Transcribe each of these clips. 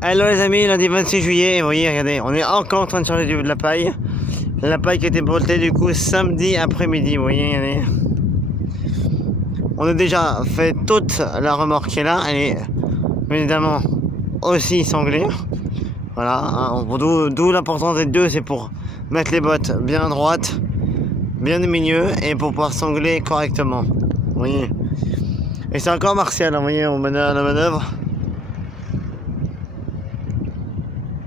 Alors les amis, lundi 26 juillet, et vous voyez, regardez, on est encore en train de charger de la paille. La paille qui a été boltée du coup samedi après-midi, vous voyez, regardez. On a déjà fait toute la remorque qui est là, elle est évidemment aussi sanglée. Voilà, hein, d'où l'importance des deux, c'est pour mettre les bottes bien droites, bien au milieu, et pour pouvoir sangler correctement. Vous voyez. Et c'est encore Martial, hein, vous voyez, on mène à la manœuvre.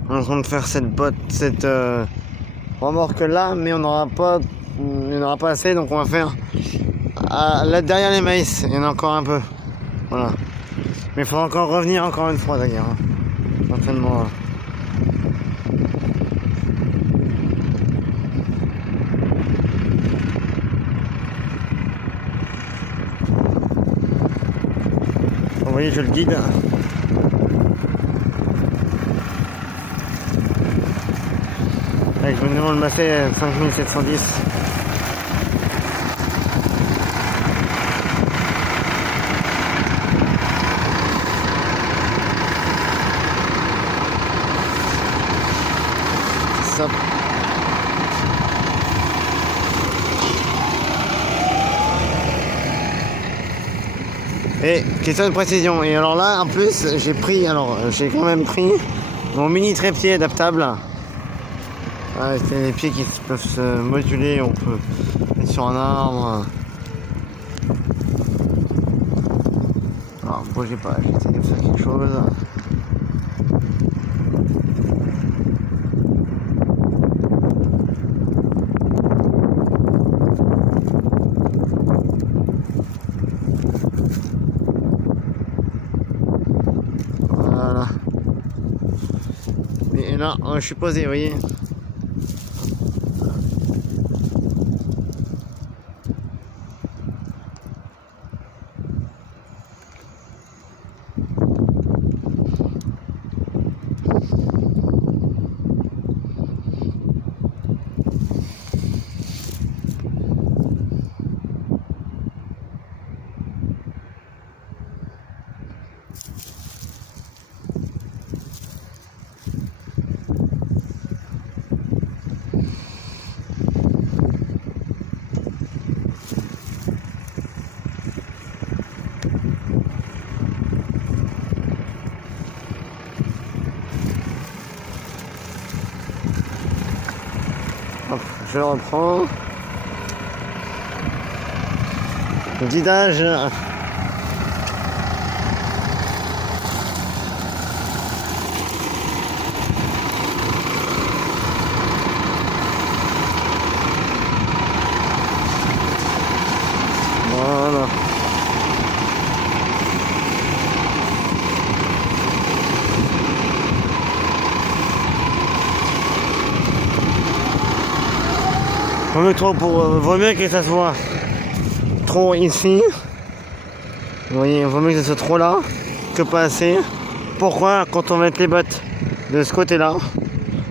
On est en train de faire cette remorque là, mais on n'aura pas assez, donc on va faire là derrière les maïs, il y en a encore un peu. Voilà. Mais il faudra encore revenir encore une fois d'ailleurs. Hein. Certainement. Vous voyez, je le guide. Avec je me demande le massé 5710. Ça. Et question de précision. Et alors là, en plus, j'ai quand même pris mon mini trépied adaptable. Ah, c'est les pieds qui peuvent se moduler, on peut être sur un arbre. Alors, bougez pas, j'essaie de faire quelque chose. Voilà. Et là, je suis posé, vous voyez. Hop, je le reprends. Le guidage. Voilà. Vaut mieux que ça soit trop ici. Vous voyez, vaut mieux que ça soit trop là que pas assez. Pourquoi? Quand on va mettre les bottes de ce côté-là,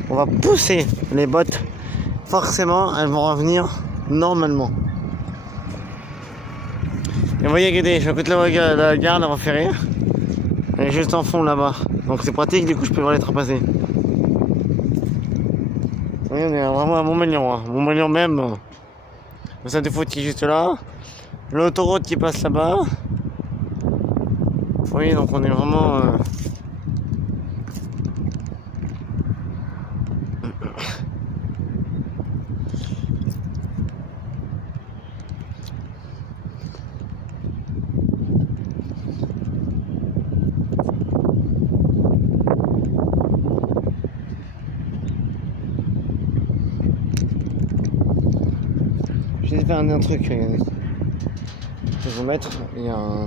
on va pousser les bottes. Forcément, elles vont revenir normalement. Et vous voyez, regardez, je suis à côté de la gare, la voie ferrée. Elle est juste en fond là-bas. Donc c'est pratique, du coup je peux voir les trains passer. Vous voyez, on est vraiment à Montmélian. Hein. Montmélian même. Le stade de foot qui est juste là. L'autoroute qui passe là-bas. Vous voyez, donc on est vraiment... Je vais faire un truc, regardez. Je vais vous mettre, il y a un...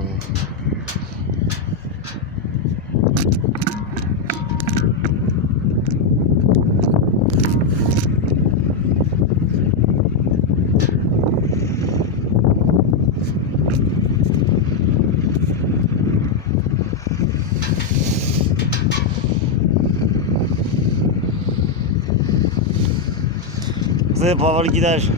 Vous savez, pour avoir le guidage.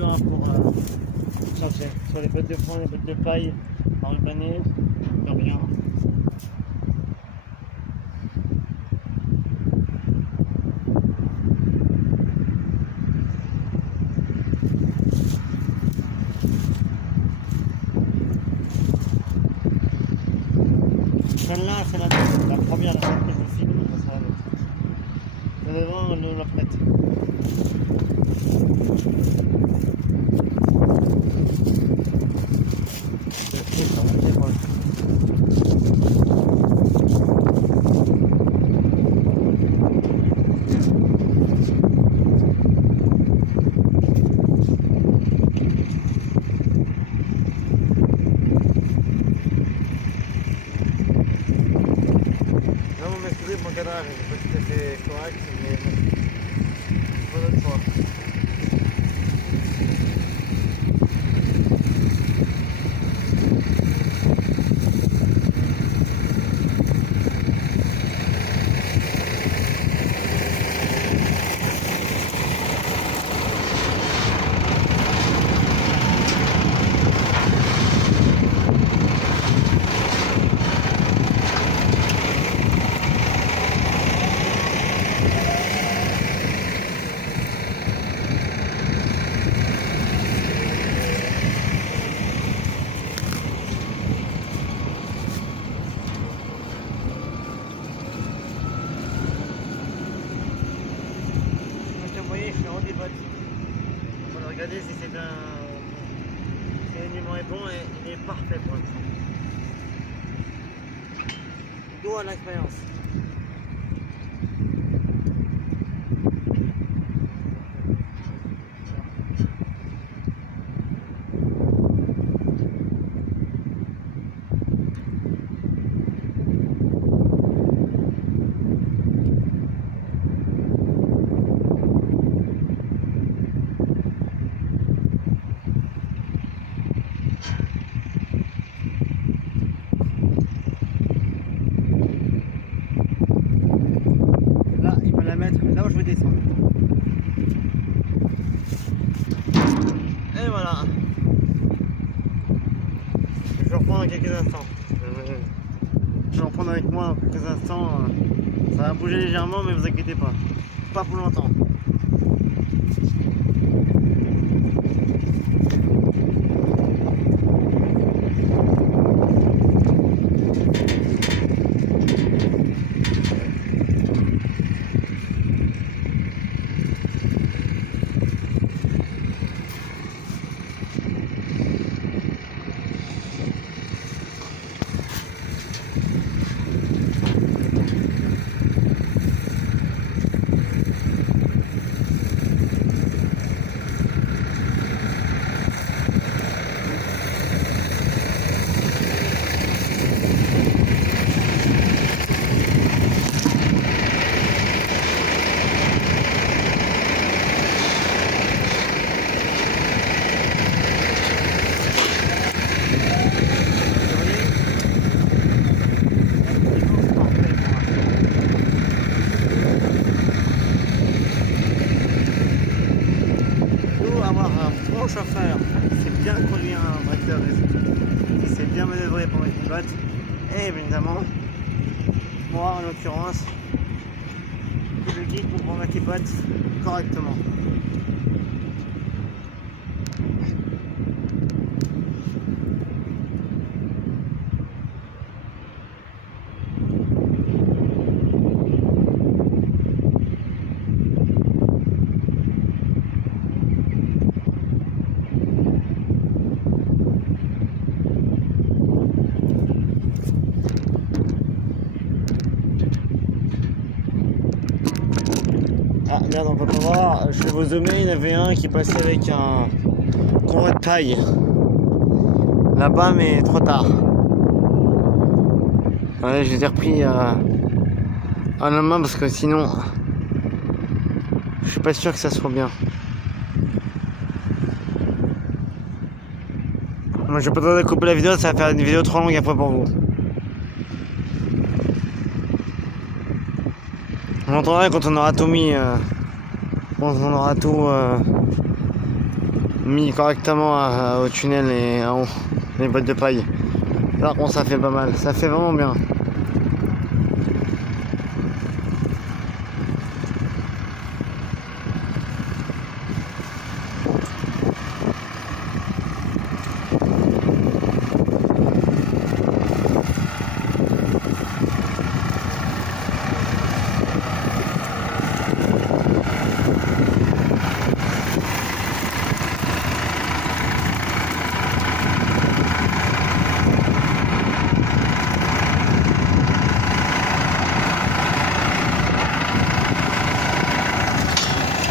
2 hein, pour chercher sur les bottes de foin, les bottes de paille, enrubannées, de rien. Celle-là, c'est la première, la que je vous filme, ça sera l'autre. Le devant, on nous la prête. Mon cadrage n'est pas tout à fait correct, mais bon, pas d'autre choix. Je fais en des bottes. On va regarder si c'est bien. Si l'alignement est bon et il est parfait pour l'instant. D'où à l'expérience. Là où je veux descendre. Et voilà. Je vais reprendre dans quelques instants. Je vais reprendre avec moi dans quelques instants. Ça va bouger légèrement, mais vous inquiétez pas. Pas pour longtemps. Chauffeur, c'est bien conduire un tracteur, c'est bien manœuvrer pour mettre une botte, et évidemment, moi en l'occurrence, le guide pour mettre les bottes correctement. Ah merde, on peut pas voir, je vais vous zoomer, il y en avait un qui passait avec un convoi de paille là-bas, mais trop tard. Allez, je les ai repris à la main parce que sinon je suis pas sûr que ça soit bien. Moi je vais pas tarder à couper la vidéo, ça va faire une vidéo trop longue après pour vous. On entendra quand on aura tout mis, quand on aura tout mis correctement au tunnel et en haut, les boîtes de paille. Par contre ça fait pas mal, ça fait vraiment bien.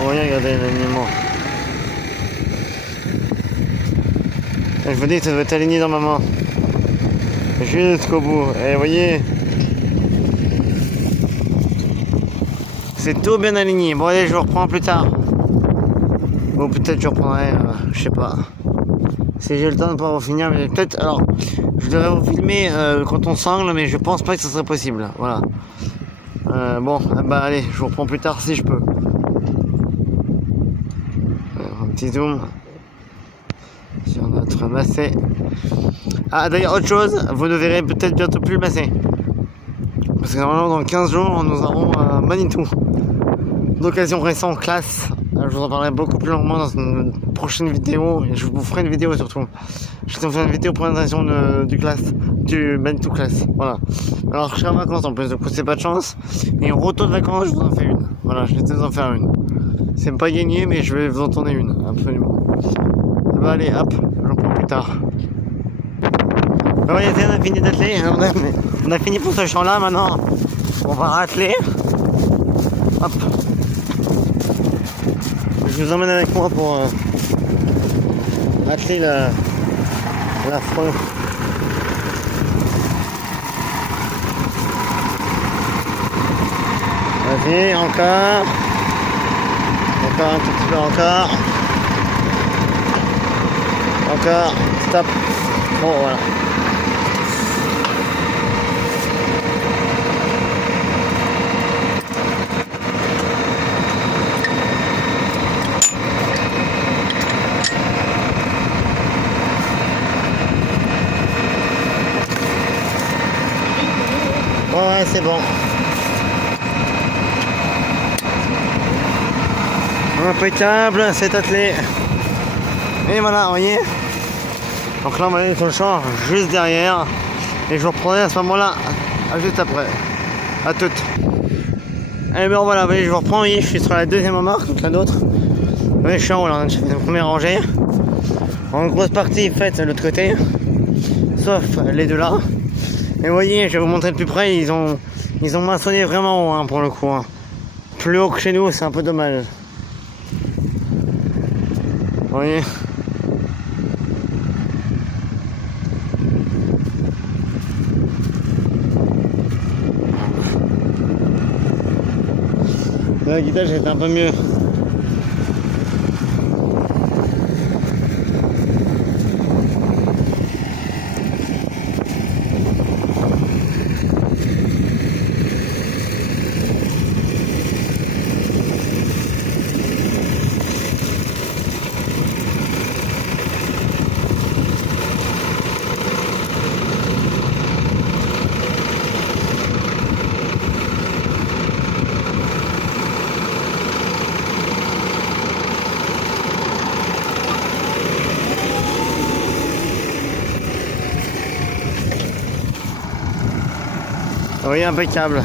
Regardez l'alignement. Je vous dis que ça doit être aligné dans ma main. Jusqu'au bout. Et vous voyez, c'est tout bien aligné. Bon allez, je vous reprends plus tard. Ou peut-être je reprendrai, je sais pas. Si j'ai le temps de pouvoir vous finir, mais peut-être. Alors, je devrais vous filmer quand on sangle, mais je pense pas que ce serait possible. Voilà. Bon, bah allez, je vous reprends plus tard si je peux. Un petit zoom sur notre macé. Ah d'ailleurs autre chose, vous ne verrez peut-être bientôt plus le macé. Parce que normalement dans 15 jours nous aurons Manitou. D'occasion récente classe. Je vous en parlerai beaucoup plus longuement dans une prochaine vidéo. Et je vous ferai une vidéo surtout. Je vais vous faire une vidéo présentation du Manitou classe. Voilà. Alors je serai en vacances en plus, du coup c'est pas de chance. Et en retour de vacances je vous en fais une. Voilà, je vais vous en faire une. C'est pas gagné mais je vais vous en tourner une, absolument. Bah allez hop, j'en prends plus tard. Bah voyez, on a fini d'atteler. On a fini pour ce champ là, maintenant on va rateler. Hop. Je vous emmène avec moi pour atteler la front. Vas-y, encore. Encore un tout petit peu, encore. Encore, stop. Bon, voilà. Ouais, c'est bon. Impeccable, c'est attelé. Et voilà, vous voyez. Donc là on va aller sur le champ juste derrière. Et je vous reprendrai à ce moment-là, juste après. À toutes. Allez ben voilà, vous voyez, je vous reprends, vous voyez, je suis sur la deuxième remarque, donc la nôtre. Vous voyez, je suis en haut là, j'ai fait la première rangée. En grosse partie faite de l'autre côté. Sauf les deux là. Et vous voyez, je vais vous montrer de plus près, ils ont maçonné vraiment haut hein, pour le coup. Hein. Plus haut que chez nous, c'est un peu dommage. Vous voyez. La guitare j'ai été un peu mieux. Oui, impeccable.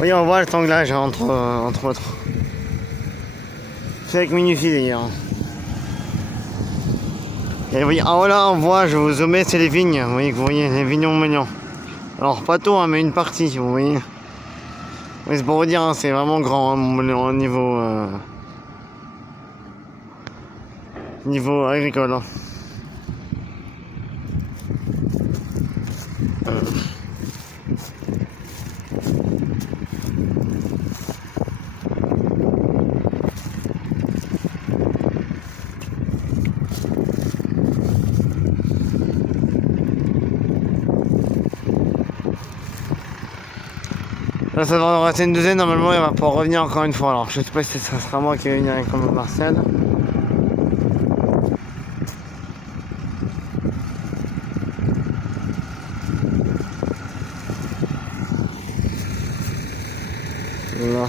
Oui, on voit le tanglage entre autres. Fait avec minutie d'ailleurs. Et vous voyez, ah voilà, on voit, je vous zoomer, c'est les vignes. Vous voyez, les vignons mignons. Alors pas tout, hein, mais une partie, vous voyez. Oui, c'est pour vous dire, hein, c'est vraiment grand hein, au niveau agricole. Hein. Là, ça va en rester une deuxième. Normalement, il va pouvoir revenir encore une fois. Alors, je sais pas si ça sera moi qui vais venir avec le Martial. Voilà.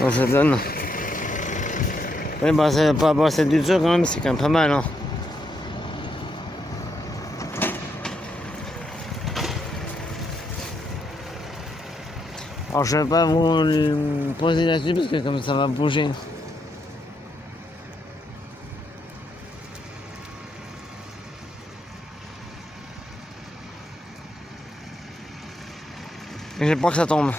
Donc ça donne. Oui, bah c'est pas bon, c'est du dur quand même, c'est quand même pas mal. Hein. Alors je vais pas vous le poser là-dessus parce que comme ça va bouger. Et j'ai peur que ça tombe.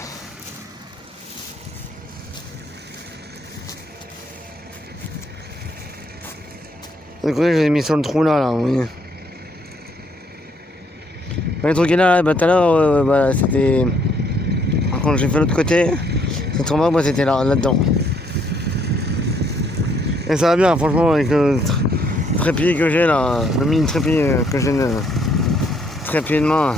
De côté, je l'ai mis sur le trou là, oui. Le truc est là, bah tout à l'heure, bah, c'était. Quand j'ai fait l'autre côté, ce trou moi c'était là-dedans. Et ça va bien, franchement, avec le trépied que j'ai là, le mini trépied que j'ai, trépied de main.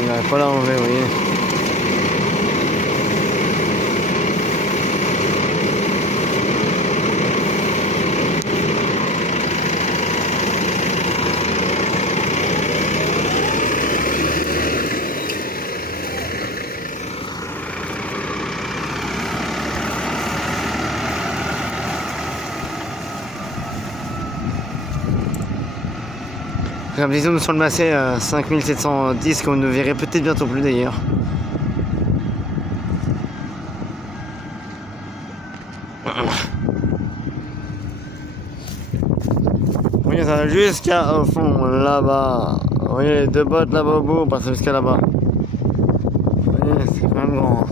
Il n'arrive pas là à enlever, vous voyez. J'ai un zoom sur le Massey 5710 que vous ne verrez peut-être bientôt plus d'ailleurs. Oui, ça va jusqu'à au fond là-bas. Vous voyez les deux bottes là-bas au bout, on passe jusqu'à là-bas. Vous voyez, c'est quand même grand.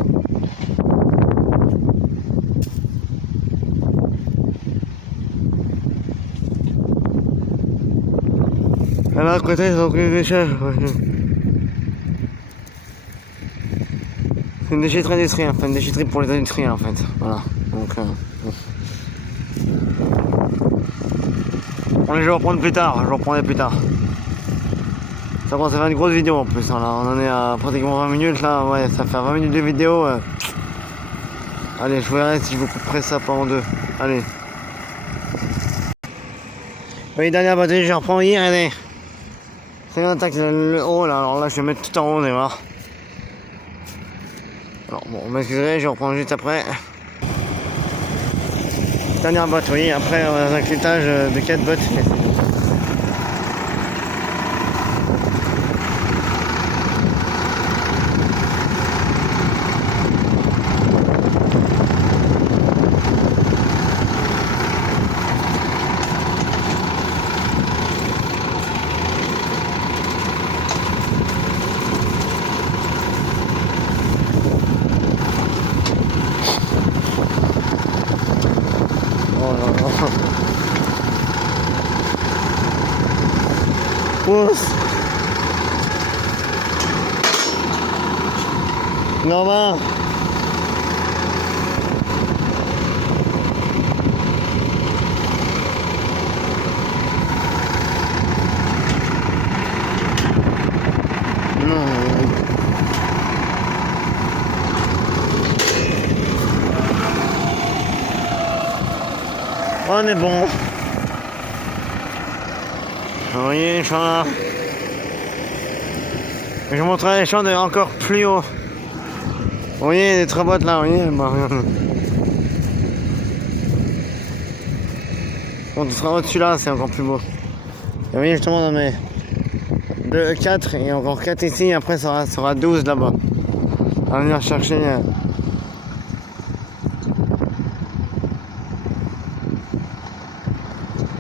Et là à côté, ils ont pris des déchets. C'est une déchetterie industrielle, enfin une déchetterie pour les industriels en fait. Voilà. Donc, je vais reprendre plus tard, je reprendrai plus tard. Ça commence à faire une grosse vidéo en plus, hein, là. On en est à pratiquement 20 minutes là, ouais, ça fait 20 minutes de vidéo. Allez, je verrai si je vous couperai ça pendant deux. Allez. Oui, dernière batterie, je reprends hier, regardez. C'est une attaque le haut là, alors là je vais mettre tout en haut, on va voir. Alors bon, vous m'excuserez, je reprends juste après. Dernière botte, oui, après on a un clétage de 4 bottes. Pousse. Normal. Non. On est bon. Vous voyez les champs là. Je vous montrerai les champs encore plus haut. Vous voyez les trois boîtes là, vous voyez bah, bon, tout sera au-dessus là, c'est encore plus beau. Et vous voyez justement dans mes 2, 4 et encore 4 ici, après ça sera 12 là-bas. On va venir chercher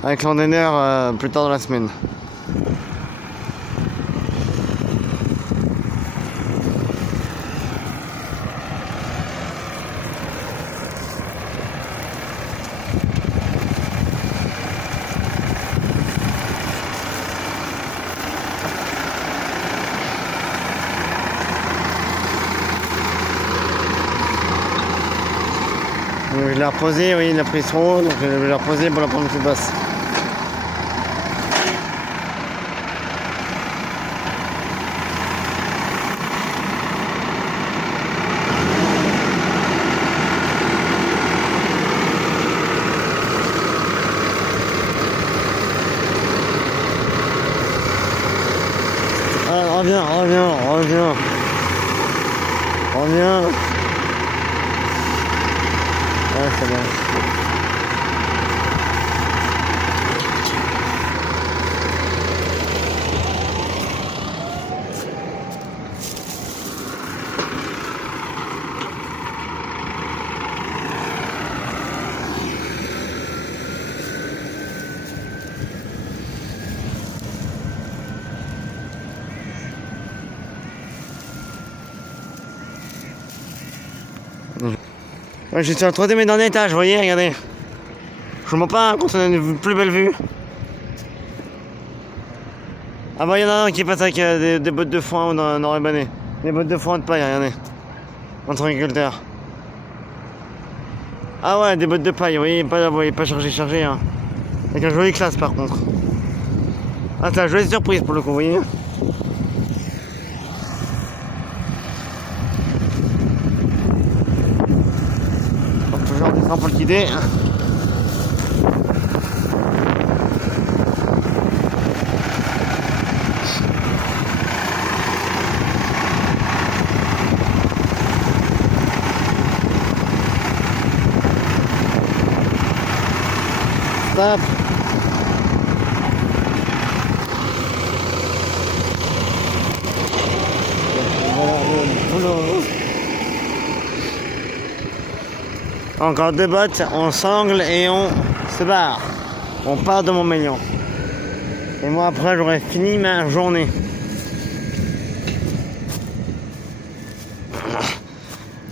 avec l'entraîneur plus tard dans la semaine. Donc, je l'ai reposé, oui, il a pris son haut, donc je vais le reposer pour la prendre plus basse. Ah, reviens. Ouais, c'est bien. Ouais, je suis sur le troisième dernier étage, vous voyez, regardez. Je vous mens pas quand on a une plus belle vue. Ah bah il y en a un qui passe avec des bottes de foin dans Nord-Ebanais. Des bottes de foin de paille, regardez. Entre agriculteurs. Ah ouais, des bottes de paille, vous voyez pas chargé hein. Avec un joli classe par contre. Ah c'est la jolie surprise pour le coup, vous voyez. Toujours descend pour le guider. Stop. Encore deux bottes, on sangle et on se barre. On part de Montmélian. Et moi après j'aurai fini ma journée.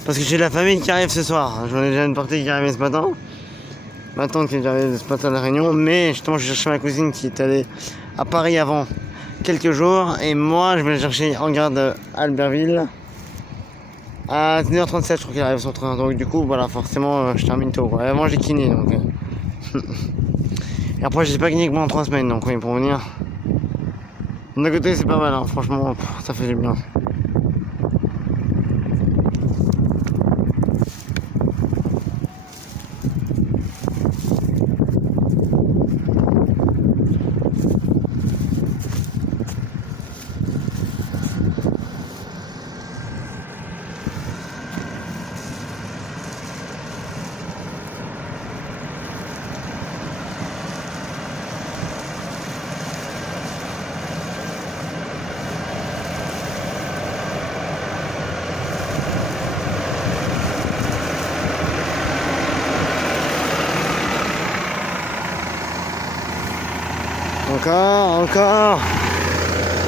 Parce que j'ai la famille qui arrive ce soir. J'en ai déjà une partie qui est arrivée ce matin. Ma tante qui est arrivée ce matin à la Réunion. Mais justement je cherchais ma cousine qui est allée à Paris avant quelques jours. Et moi je vais la chercher en gare d'Albertville. À 1h37 je crois qu'il arrive son train. Donc du coup voilà forcément je termine tôt. Quoi. Et avant j'ai kiné donc. Et après j'ai pas kiné que pendant 3 semaines donc oui pour venir. D'un côté c'est pas mal hein. Franchement ça fait du bien.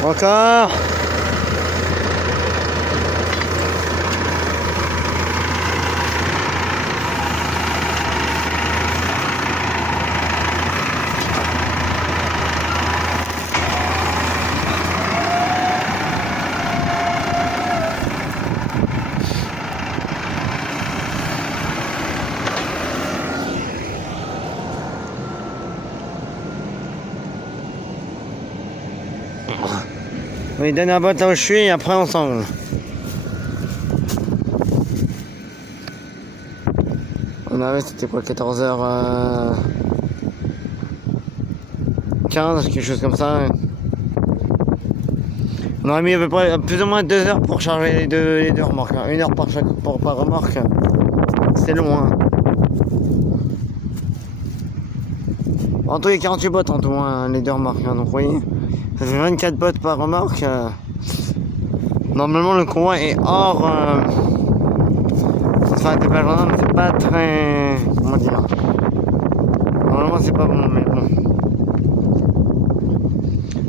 Encore. Oui, dernière botte là où je suis et après on s'envole. On avait, c'était quoi, 14h15, quelque chose comme ça. On aurait mis à peu près plus ou moins 2 heures pour charger les deux remorques. 1 heure par remorque. C'est loin. En tout, il y a 48 bottes en tout, hein, les 2 remorques. Hein, donc, vous voyez, ça fait 24 bottes par remorque. Normalement, le convoi est hors. Enfin, t'es pas gendarme, c'est pas très. Comment dire? Normalement, c'est pas bon, mais bon.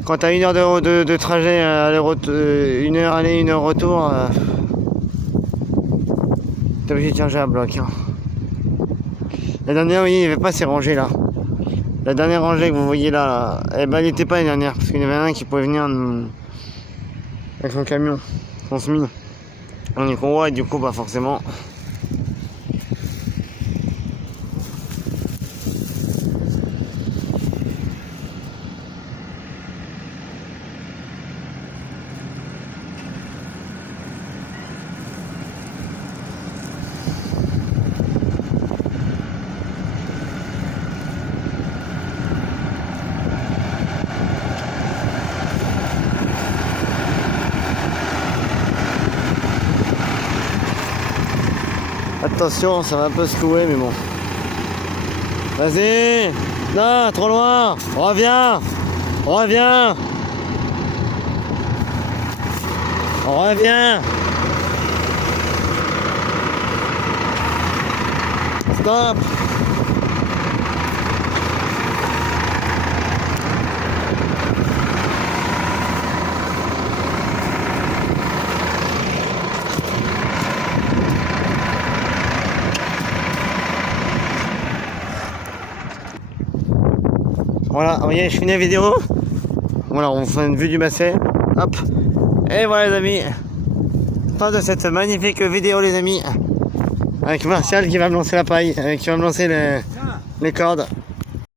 Quand t'as 1 heure de trajet, 1 heure aller, 1 heure retour, t'es obligé de charger à bloc. Hein. La dernière, oui, il n'y avait pas ces rangées là. La dernière rangée que vous voyez là, eh ben, elle n'était pas la dernière, parce qu'il y en avait un qui pouvait venir avec son camion, son SMI. On est convoi et du coup, bah forcément. Attention, ça va un peu secouer, mais bon. Vas-y! Non, trop loin! Reviens! Reviens! Reviens! Stop! Voilà, vous voyez, je finis la vidéo. Voilà, on fait une vue du bassin. Hop. Et voilà les amis. Fin de cette magnifique vidéo les amis. Avec Martial qui va me lancer la paille, qui va me lancer les cordes.